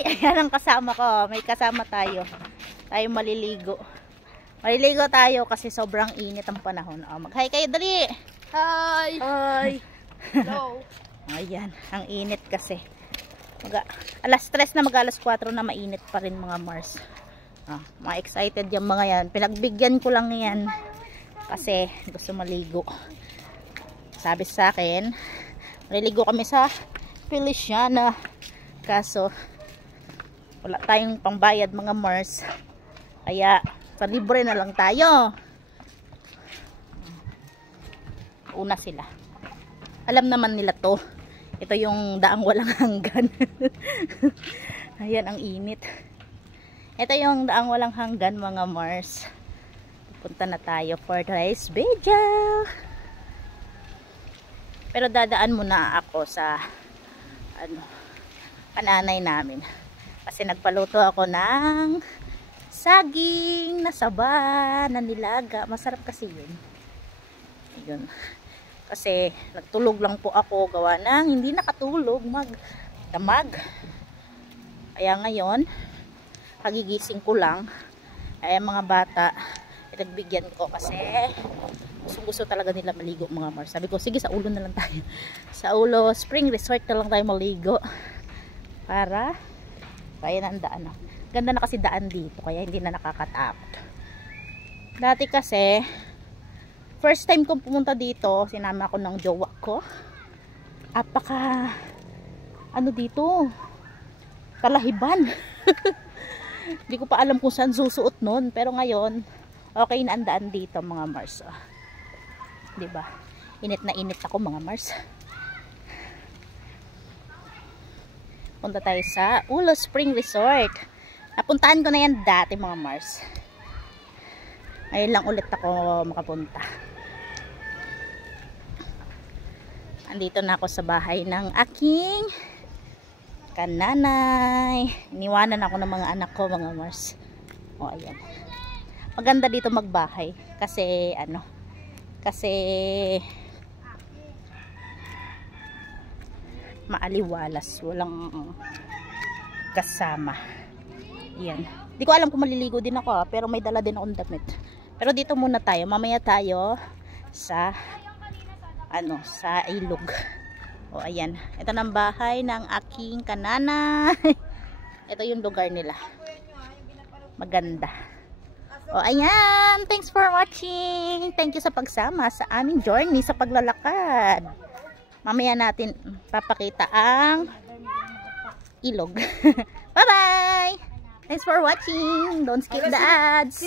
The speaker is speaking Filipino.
Ay, ayan ang kasama ko. May kasama tayo. Tayo maliligo. Maliligo tayo kasi sobrang init ang panahon. Oh, mag-hi kayo, dali. Hi. Hi. Hello. Ayan, ang init kasi. Alas 3 na alas 4 na mainit pa rin mga Mars. Mga excited yung mga yan. Pinagbigyan ko lang yan kasi gusto maligo. Sabi sa akin, maliligo kami sa Feliciana. Kaso wala tayong pangbayad mga Mars. Kaya sa libre na lang tayo. Una sila. Alam naman nila to. Ito yung daang walang hanggan. Ayan ang init. Ito yung daang walang hanggan mga Mars. Pupunta na tayo for today's video. Pero dadaan muna ako sa pananay namin. Kasi nagpaluto ako ng saging na saba na nilaga. Masarap kasi yun. Yun. Kasi nagtulog lang po ako gawa ng hindi nakatulog magdamag. Kaya ngayon kagigising ko lang. Kaya mga bata pinagbigyan ko kasi gusto talaga nila maligo mga Mars. Sabi ko sige sa ulo na lang tayo. Sa ulo spring resort na lang tayo maligo. Para kaya ng daan. Ganda na kasi daan dito kaya hindi na nakakatakot. Dati kasi first time kong pumunta dito, sinama ako ng jowa ko. Apaka dito talahiban. Hindi ko pa alam kung saan susuot nun, pero ngayon okay na ang daan dito mga Mars. Diba? Init na init ako mga Mars. Punta tayo sa Ulo Spring Resort. Napuntahan ko na yan dati mga Mars. Ngayon lang ulit ako makapunta. Andito na ako sa bahay ng aking kananay. Iniwanan ako ng mga anak ko mga Mars. O ayan. Maganda dito magbahay. Kasi kasi maaliwalas. Walang kasama. Ayan. Di ko alam kung maliligo din ako pero may dala din akong damit. Pero dito muna tayo. Mamaya tayo sa sa ilog. O ayan. Ito ng bahay ng aking kananay. Ito yung lugar nila. Maganda. O ayan. Thanks for watching. Thank you sa pagsama sa aming journey sa paglalakad. Mamaya natin papakita ang ilog. Bye bye. Thanks for watching. Don't skip the ads.